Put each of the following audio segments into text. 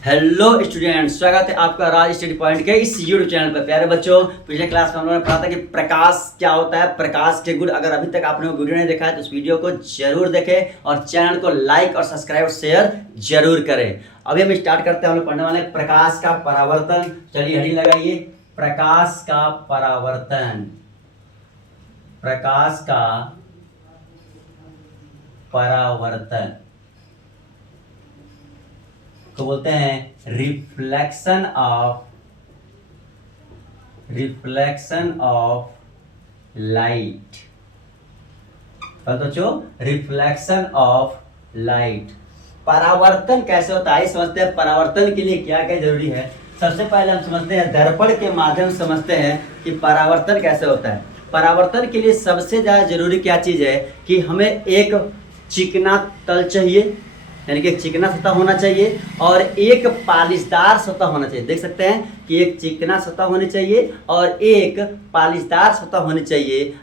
Hello student, स्वागत है आपका राज स्टडी पॉइंट के इस यूट्यूब चैनल पर। प्यारे बच्चों, पिछले क्लास में हम लोगों ने पढ़ा था कि प्रकाश क्या होता है, प्रकाश के गुण। अगर अभी तक आपने वो वीडियो नहीं देखा है तो उस वीडियो को जरूर देखें और चैनल को लाइक और सब्सक्राइब और शेयर जरूर करें। अभी हम स्टार्ट करते हैं। हम लोग पढ़ने वाले हैं प्रकाश का परावर्तन। चलिए हेडिंग लगाइए, प्रकाश का परावर्तन। प्रकाश का परावर्तन को बोलते हैं रिफ्लेक्शन ऑफ लाइट। बच्चों, रिफ्लेक्शन ऑफ लाइट। परावर्तन कैसे होता है समझते हैं। परावर्तन के लिए क्या क्या जरूरी है। सबसे पहले हम समझते हैं, दर्पण के माध्यम से समझते हैं कि परावर्तन कैसे होता है। परावर्तन के लिए सबसे ज्यादा जरूरी क्या चीज है कि हमें एक चिकना तल चाहिए, यानी कि एक चिकना सतह होना चाहिए और एक पालिशदार सतह होना चाहिए। देख सकते हैं कि एक चिकना सतह होनी चाहिए और एक पालिशदार सतह होनी चाहिए।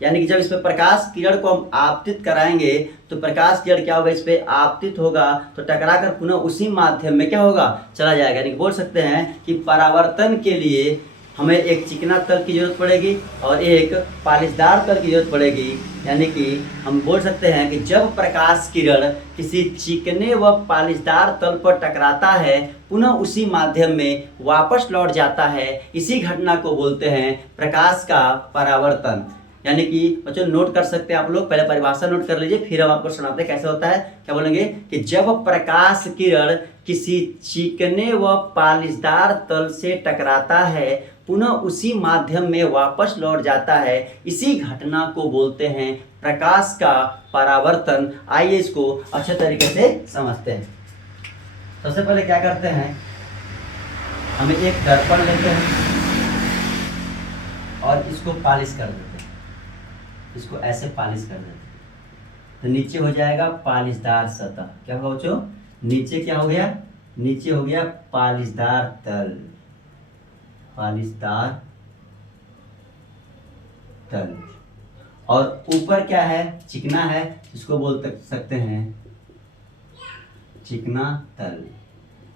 यानी कि जब इस पर प्रकाश किरण को हम आपतित कराएंगे तो प्रकाश किरण क्या होगा, इस पर आपतित होगा तो टकरा कर पुनः उसी माध्यम में क्या होगा, चला जाएगा। यानी कि बोल सकते हैं कि परावर्तन के लिए हमें एक चिकना तल की जरूरत पड़ेगी और एक पालिशदार तल की जरूरत पड़ेगी। यानी कि हम बोल सकते हैं कि जब प्रकाश किरण किसी चिकने व पालिशदार तल पर टकराता है पुनः उसी माध्यम में वापस लौट जाता है, इसी घटना को बोलते हैं प्रकाश का परावर्तन। यानी कि बच्चों नोट कर सकते हैं आप लोग, पहले परिभाषा नोट कर लीजिए फिर हम आपको सुनाते हैं कैसे होता है। क्या बोलेंगे कि जब प्रकाश किरण किसी चिकने व पालिशदार तल से टकराता है पुनः उसी माध्यम में वापस लौट जाता है, इसी घटना को बोलते हैं प्रकाश का परावर्तन। आइए इसको अच्छे तरीके से समझते हैं। सबसे पहले क्या करते हैं, हमें एक दर्पण लेते हैं और इसको पालिश कर देते हैं। इसको ऐसे पालिश कर देते हैं तो नीचे हो जाएगा पालिशदार सतह। क्या होगा बच्चों, नीचे क्या हो गया, नीचे हो गया पालिशदार तल। पालिशदार तल और ऊपर क्या है, चिकना है, इसको बोल सकते हैं चिकना तल।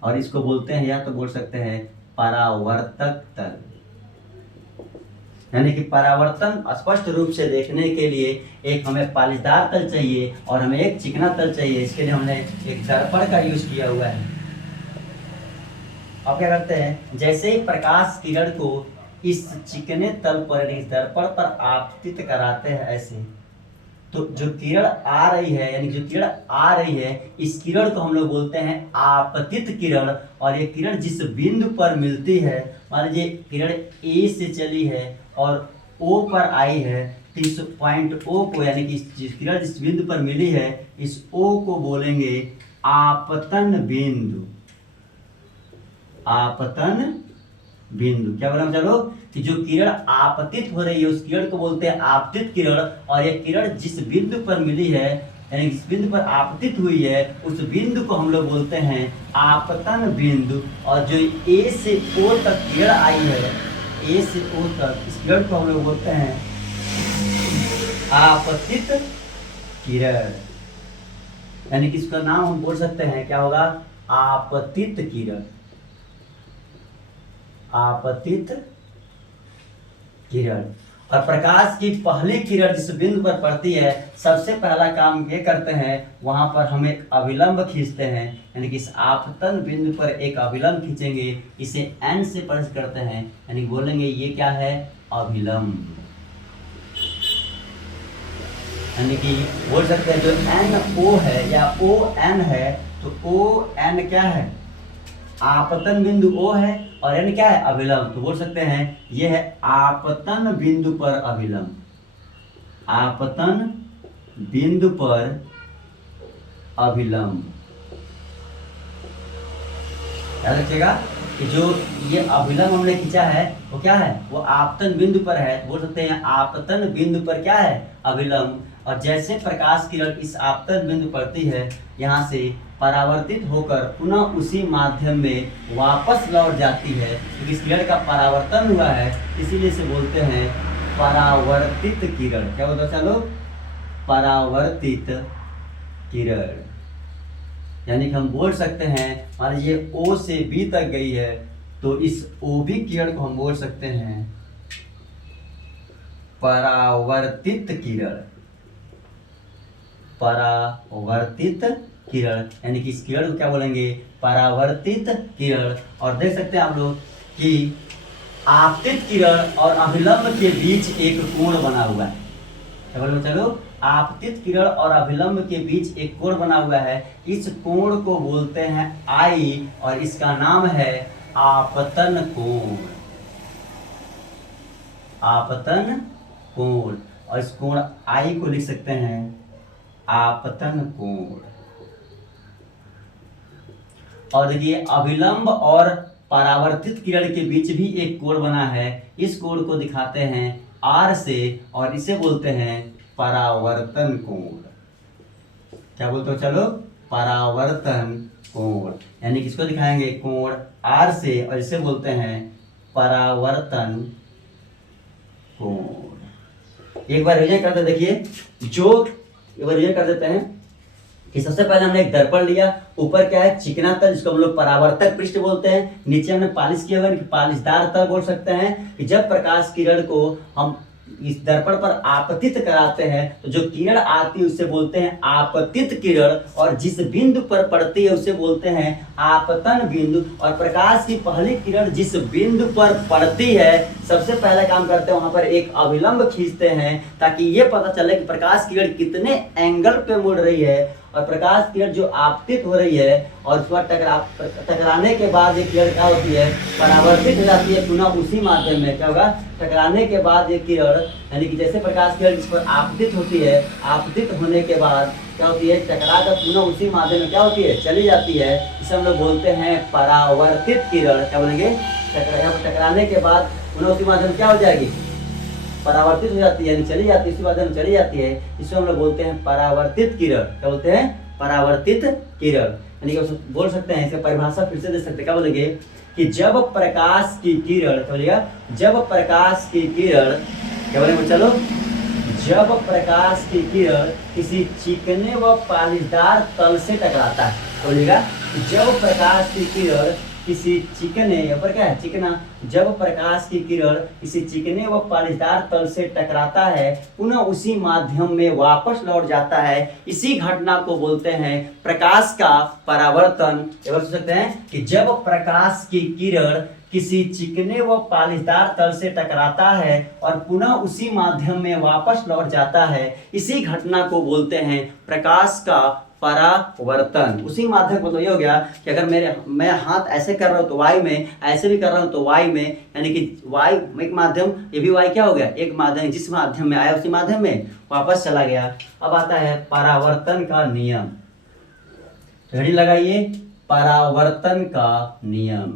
और इसको बोलते हैं या तो बोल सकते हैं परावर्तक तल। यानी कि परावर्तन स्पष्ट रूप से देखने के लिए एक हमें पालिशदार तल चाहिए और हमें एक चिकना तल चाहिए। इसके लिए हमने एक दर्पण का यूज किया हुआ है। अब क्या करते हैं, जैसे ही प्रकाश किरण को इस चिकने तल पर इस दर्पण पर आपतित कराते हैं ऐसे, तो जो किरण आ रही है, यानी जो किरण आ रही है इस किरण को हम लोग बोलते हैं आपतित किरण। और ये किरण जिस बिंदु पर मिलती है, मान लीजिए किरण ए से चली है और ओ पर आई है, तो इस पॉइंट ओ को, यानी कि जिस किरण जिस बिंदु पर मिली है इस ओ को बोलेंगे आपतन बिंदु। आपतन बिंदु। क्या बोला चलो कि जो किरण आपतित हो रही है उस किरण को बोलते हैं आपतित किरण। और ये किरण जिस बिंदु पर मिली है, यानी जिस बिंदु पर आपतित हुई है उस बिंदु को हम लोग बोलते हैं आपतन बिंदु। और जो ए से ओ तक किरण आई है, ए से ओ तक इस किरण को हम लोग बोलते हैं आपतित किरण। यानी कि इसका नाम हम बोल सकते हैं क्या होगा, आपतित किरण। आपतित किरण। और प्रकाश की पहली किरण जिस बिंदु पर पड़ती है सबसे पहला काम ये करते हैं, वहां पर हम एक अभिलंब खींचते हैं। यानी कि इस आपतन बिंदु पर एक अभिलंब खींचेंगे, इसे एन से प्रदर्शित करते हैं। यानी बोलेंगे ये क्या है, अभिलंब। यानी कि बोल सकते हैं जो एन ओ है या ओ एन है, तो ओ एन क्या है, आपतन बिंदु ओ है और एन क्या है, अभिलंब। तो बोल सकते हैं यह है आपतन बिंदु पर अभिलंब। आपतन बिंदु पर अभिलंब। याद रखिएगा कि जो ये अभिलंब हमने खींचा है वो क्या है, वो आपतन बिंदु पर है। बोल सकते हैं आपतन बिंदु पर क्या है, अभिलंब। और जैसे प्रकाश किरण इस आपतन बिंदु पड़ती है, यहाँ से परावर्तित होकर पुनः उसी माध्यम में वापस लौट जाती है, क्योंकि इस किरण का परावर्तन हुआ है, इसीलिए इसे बोलते हैं परावर्तित किरण। क्या बोलते हैं चलो, परावर्तित किरण। यानी कि हम बोल सकते हैं मान लीजिए ओ से बी तक गई है, तो इस ओ बी किरण को हम बोल सकते हैं परावर्तित किरण। परावर्तित किरण यानी कि इस किरण को क्या बोलेंगे, परावर्तित किरण। और देख सकते हैं आप लोग कि आपतित किरण और अभिलंब के बीच एक कोण बना हुआ है। क्या बोलो चलो, आपतित किरण और अभिलंब के बीच एक कोण बना हुआ है। इस कोण को बोलते हैं आई और इसका नाम है आपतन कोण। आपतन कोण, और इस कोण आई को लिख सकते हैं आपतन कोण। और देखिए अभिलंब और परावर्तित किरण के बीच भी एक कोण बना है। इस कोण को दिखाते हैं आर से और इसे बोलते हैं परावर्तन कोण। क्या बोलते हो चलो, परावर्तन कोण। यानी किसको दिखाएंगे, कोण आर से और इसे बोलते हैं परावर्तन कोण। एक बार रिविजन करते देखिए, एक बार रिविजन कर देते हैं कि सबसे पहले हमने एक दर्पण लिया, ऊपर क्या है चिकना तल जिसको हम लोग परावर्तक पृष्ठ बोलते हैं, नीचे हमने पालिश किया हुआ पालिशदार तल बोल सकते हैं। कि जब प्रकाश किरण को हम इस दर्पण पर आपतित कराते हैं तो जो किरण आती है उसे बोलते हैं आपतित किरण, और जिस बिंदु पर पड़ती है उसे बोलते हैं आपतन बिंदु। और प्रकाश की पहली किरण जिस बिंदु पर पड़ती है सबसे पहला काम करते हैं वहां पर एक अभिलंब खींचते हैं ताकि ये पता चले कि प्रकाश किरण कितने एंगल पे मुड़ रही है। और प्रकाश किरण जो आपतित हो रही है और उस पर टकराने के बाद ये किरण क्या होती है, परावर्तित हो जाती है पुनः उसी माध्यम में। क्या होगा, टकराने के बाद ये किरण यानी कि जैसे प्रकाश किरण जिस पर आपतित होती है, आपतित होने के बाद क्या होती है, टकरा कर पुनः उसी माध्यम में क्या होती है, चली जाती है। इसे हम लोग बोलते हैं परावर्तित किरण। क्या बोलेंगे, टकराने के बाद पुनः उसी माध्यम में क्या हो जाएगी, परावर्तित हो जाती है यानी चली जाती है, इसी माध्यम चली जाती है। इसको हम लोग बोलते हैं परावर्तित किरण। क्या बोलते हैं, परावर्तित किरण। यानी कि बोल सकते हैं, इसका परिभाषा फिर से दे सकते हैं। क्या बोलेंगे कि जब प्रकाश की किरण, क्या बोलिएगा, जब प्रकाश की किरण, क्या बोलेंगे चलो, जब प्रकाश की किरण किसी चिकने व पालिशदार तल से टकराता है। तो बोलिएगा जब प्रकाश की किरण किसी चिकने, यहाँ पर क्या है चिकना, जब प्रकाश की किरण किसी चिकने व पालिशदार तल से टकराता है पुनः उसी माध्यम में वापस लौट जाता है, इसी घटना को बोलते हैं प्रकाश का परावर्तन। बोल सकते हैं कि जब प्रकाश की किरण किसी चिकने व पालिशदार तल से टकराता है और पुनः उसी माध्यम में वापस लौट जाता है, इसी घटना को बोलते हैं प्रकाश का परावर्तन। उसी माध्यम को तो ये हो गया कि अगर मैं हाथ ऐसे कर रहा हूँ तो वाई में, ऐसे भी कर रहा हूँ तो वाई में, यानी कि वाई एक माध्यम, ये भी वाई क्या हो गया, एक माध्यम, जिस माध्यम में आया उसी माध्यम में वापस चला गया। अब आता है परावर्तन का नियम। घड़ी लगाइए, परावर्तन का नियम।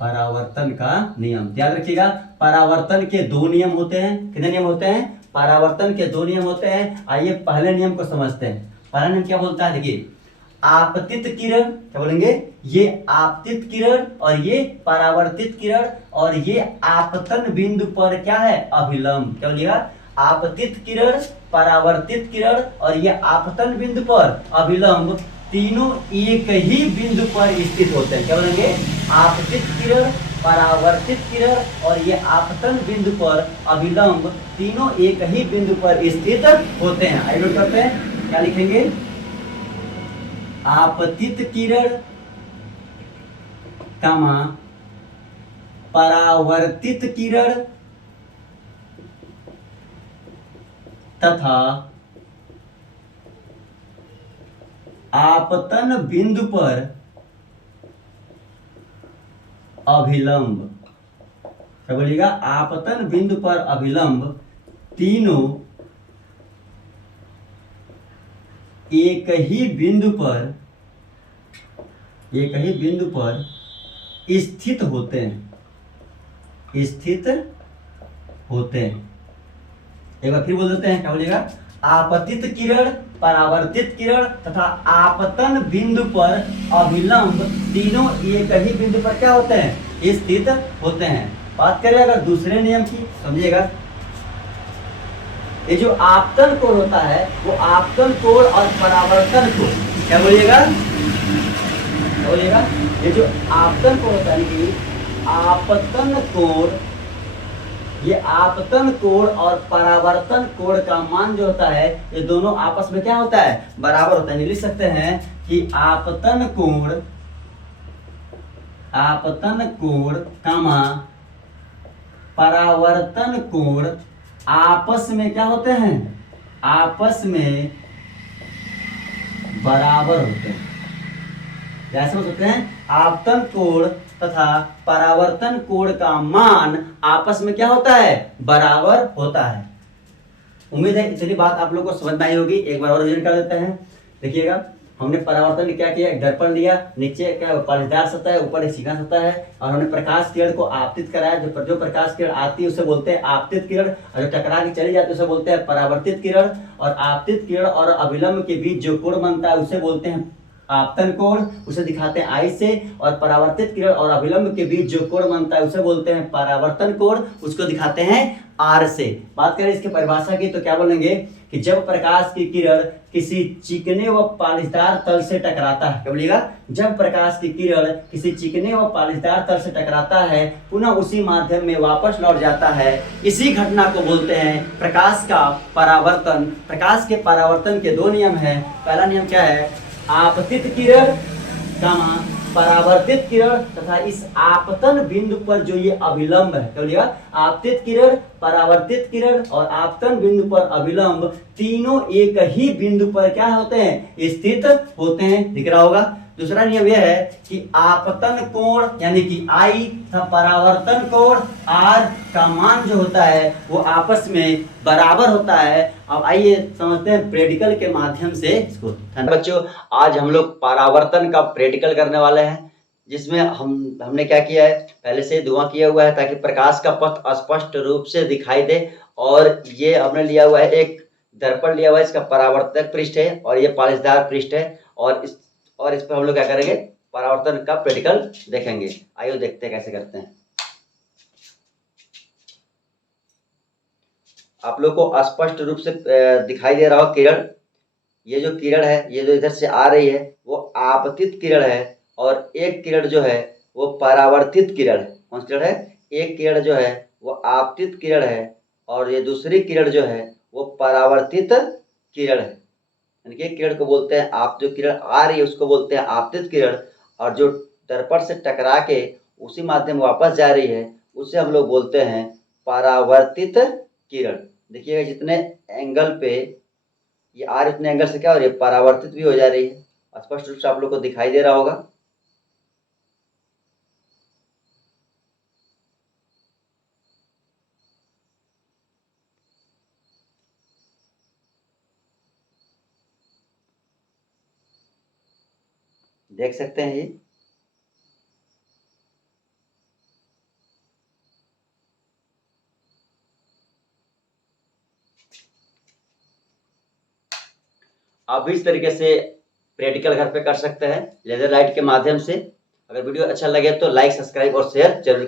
परावर्तन का नियम याद रखिएगा। परावर्तन के दो नियम होते हैं। कितने नियम होते हैं, परावर्तन के दो नियम होते हैं। आइए पहले नियम को समझते हैं। पहला नियम क्या बोलता है, देखिए आपतित किरण, क्या बोलेंगे, ये आपतित किरण और ये परावर्तित किरण, और ये आपतन बिंदु पर क्या है, अभिलंब। क्या बोलिएगा, आपतित किरण, परावर्तित किरण और ये आपतन बिंदु पर अभिलंब, तीनों एक ही बिंदु पर स्थित होते हैं। क्या बोलेंगे, आपतित किरण, परावर्तित किरण और ये आपतन बिंदु पर अभिलंब, तीनों एक ही बिंदु पर स्थित होते हैं। आइए नोट करते हैं, क्या लिखेंगे, आपतित किरण कमा परावर्तित किरण तथा आपतन बिंदु पर अभिलंब। क्या बोलिएगा, आपतन बिंदु पर अभिलंब, तीनों एक ही बिंदु पर स्थित होते हैं, स्थित होते हैं। एक बार फिर बोल देते हैं, क्या बोलिएगा, आपतित किरण, परावर्तित किरण तथा आपतन बिंदु पर अभिलंब, तीनों एक ही बिंदु पर क्या होते हैं, स्थित होते हैं। बात करें अगर दूसरे नियम की, समझिएगा, ये जो आपतन कोण होता है वो आपतन कोण और परावर्तन कोण, क्या बोलिएगा, क्या बोलिएगा, ये जो आपतन कोण होता है कि आपतन कोण, ये आपतन कोण और परावर्तन कोण का मान जो होता है ये दोनों आपस में क्या होता है, बराबर होता है। लिख सकते हैं कि आपतन कोण, आपतन कोण कामा परावर्तन कोण आपस में क्या होते हैं, आपस में बराबर होते हैं। जैसे हो सकते हैं आपतन कोण तथा परावर्तन कोण का मान आपस में क्या होता है, बराबर होता है। उम्मीद है इतनी बात आप लोगों को समझ में आई होगी। एक बार और रिवीजन कर देते हैं। देखिएगा, हमने परावर्तन में क्या किया, एक दर्पण लिया, नीचे क्या पालीदार सतह है, ऊपर एक सीधा सतह है, और हमने प्रकाश किरण को आपतित कराया। जो प्रकाश किरण आती है उसे बोलते हैं आपतित किरण, और जो टकरा के चली जाती है उसे बोलते हैं परावर्तित किरण। और आपतित किरण और अभिलंब के बीच जो कोण बनता है उसे बोलते हैं आपतन कोण, उसे दिखाते हैं आई से। और परावर्तित किरण और अभिलंब के बीच जो कोण बनता है उसे बोलते हैं परावर्तन कोण, उसको दिखाते हैं आर से। बात करें इसकी परिभाषा की तो क्या बोलेंगे कि जब प्रकाश की किरण किसी चिकने व पालिशदार तल से टकराता है, क्या बोलिएगा, जब प्रकाश की किरण किसी चिकने व पालिशदार तल से टकराता है पुनः उसी माध्यम में वापस लौट जाता है, इसी घटना को बोलते हैं प्रकाश का परावर्तन। प्रकाश के परावर्तन के दो नियम हैं। पहला नियम क्या है, आपतित किरण कामा परावर्तित किरण तथा इस आपतन बिंदु पर जो ये अभिलंब है, क्या बोलिएगा, आपतित किरण, परावर्तित किरण और आपतन बिंदु पर अभिलंब तीनों एक ही बिंदु पर क्या होते हैं, स्थित होते हैं। दिख रहा होगा। दूसरा नियम यह है कि आपतन कोण यानी कि आई तथा परावर्तन कोण आर का मान जो होता है वो आपस में बराबर होता है। अब आइए समझते हैं प्रैक्टिकल के माध्यम से इसको। बच्चों, आज हम लोग परावर्तन का प्रैक्टिकल करने वाले हैं, जिसमें हमने क्या किया है, पहले से धुआं किया हुआ है ताकि प्रकाश का पथ स्पष्ट रूप से दिखाई दे। और ये हमने लिया हुआ है, एक दर्पण लिया हुआ है, इसका परावर्तक पृष्ठ है और ये पालिशदार पृष्ठ है। और इस पर हम लोग क्या करेंगे, परावर्तन का प्रैक्टिकल देखेंगे। आइए देखते हैं कैसे करते हैं। आप लोग को स्पष्ट रूप से दिखाई दे रहा हो किरण। ये जो किरण है, ये जो इधर से आ रही है वो आपतित किरण है, और एक किरण जो है वो परावर्तित किरण है। कौन सी किरण है, एक किरण जो है वो आपतित किरण है और ये दूसरी किरण जो है वो परावर्तित किरण है। यानी कि किरण को बोलते हैं, आप जो किरण आ रही है उसको बोलते हैं आपतित किरण, और जो दर्पण से टकरा के उसी माध्यम वापस जा रही है उसे हम लोग बोलते हैं परावर्तित किरण। देखिएगा, जितने एंगल पे ये आ रही उतने एंगल से क्या हो रही है, परावर्तित भी हो जा रही है। स्पष्ट रूप से आप लोग को दिखाई दे रहा होगा। देख सकते हैं ये। आप भी इस तरीके से प्रैक्टिकल घर पे कर सकते हैं लेजर लाइट के माध्यम से। अगर वीडियो अच्छा लगे तो लाइक, सब्सक्राइब और शेयर जरूर